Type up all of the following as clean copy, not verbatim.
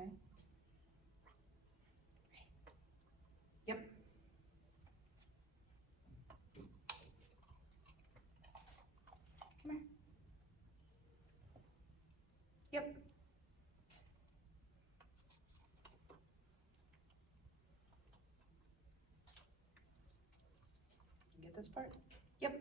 Okay. Yep. Come here. Yep. Get this part. Yep.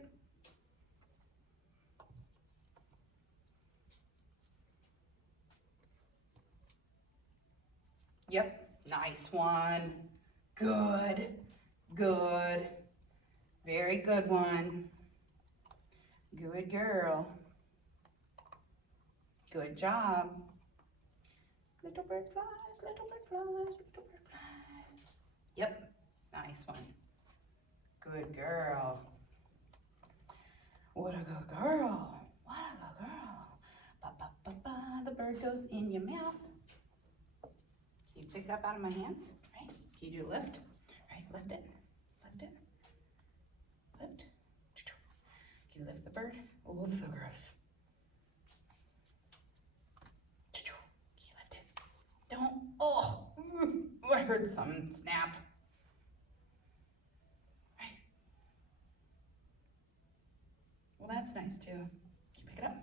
Yep. Nice one. Good. Good. Very good one. Good girl. Good job. Little bird flies, little bird flies, little bird flies. Yep. Nice one. Good girl. What a good girl. What a good girl. Ba, ba, ba, ba. The bird goes in your mouth. Can you pick it up out of my hands? Right? Can you do a lift? Right? Lift it. Lift it. Lift. Can you lift the bird? Oh, so gross. Can you lift it? Don't. Oh, I heard something snap. Right. Well, that's nice too. Can you pick it up?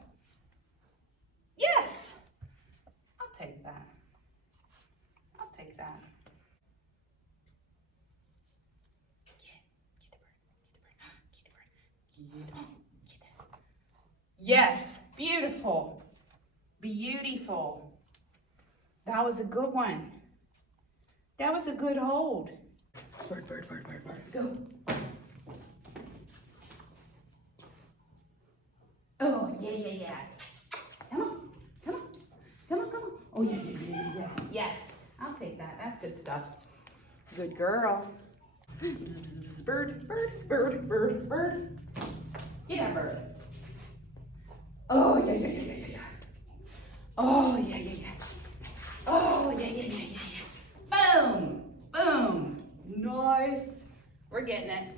Yes. I'll take that. I'll take that. Get it. Yes, beautiful. Beautiful. That was a good one. That was a good hold. Bird, bird, bird, bird, bird. Go. Oh, yeah, yeah, yeah. Come on. Come on. Come on, come on. Oh, yeah, yeah, yeah, yeah. Yes, I'll take that. That's good stuff. Good girl. Bzz, bzz, bzz, bird, bird, bird, bird, bird. Get that bird. Oh, yeah, yeah, yeah, yeah, yeah, yeah. Oh, yeah, yeah, yeah. Oh, yeah, yeah, yeah, yeah, yeah. Boom, boom. Nice. We're getting it.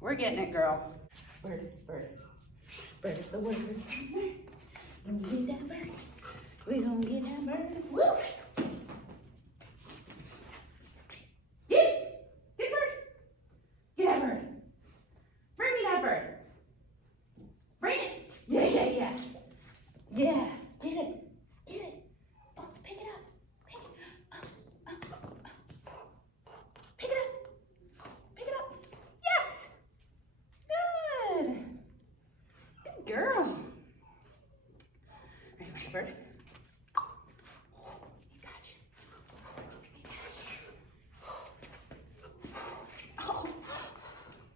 We're getting it, girl. Bird, bird. Bird is the word. Don't get that bird. We gonna get that bird. Woo! Get bird. Get that bird. Bring me that bird. Bring it. Yeah, yeah, yeah. Yeah, get it. Get it. Oh, pick it up. Pick it up. Pick it up. Pick it up. Yes. Good. Good girl. Ready for the bird? Oh, he got you. He got you. Oh,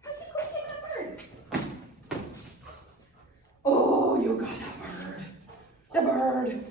how you gonna get that bird? Oh, you got that bird. The bird.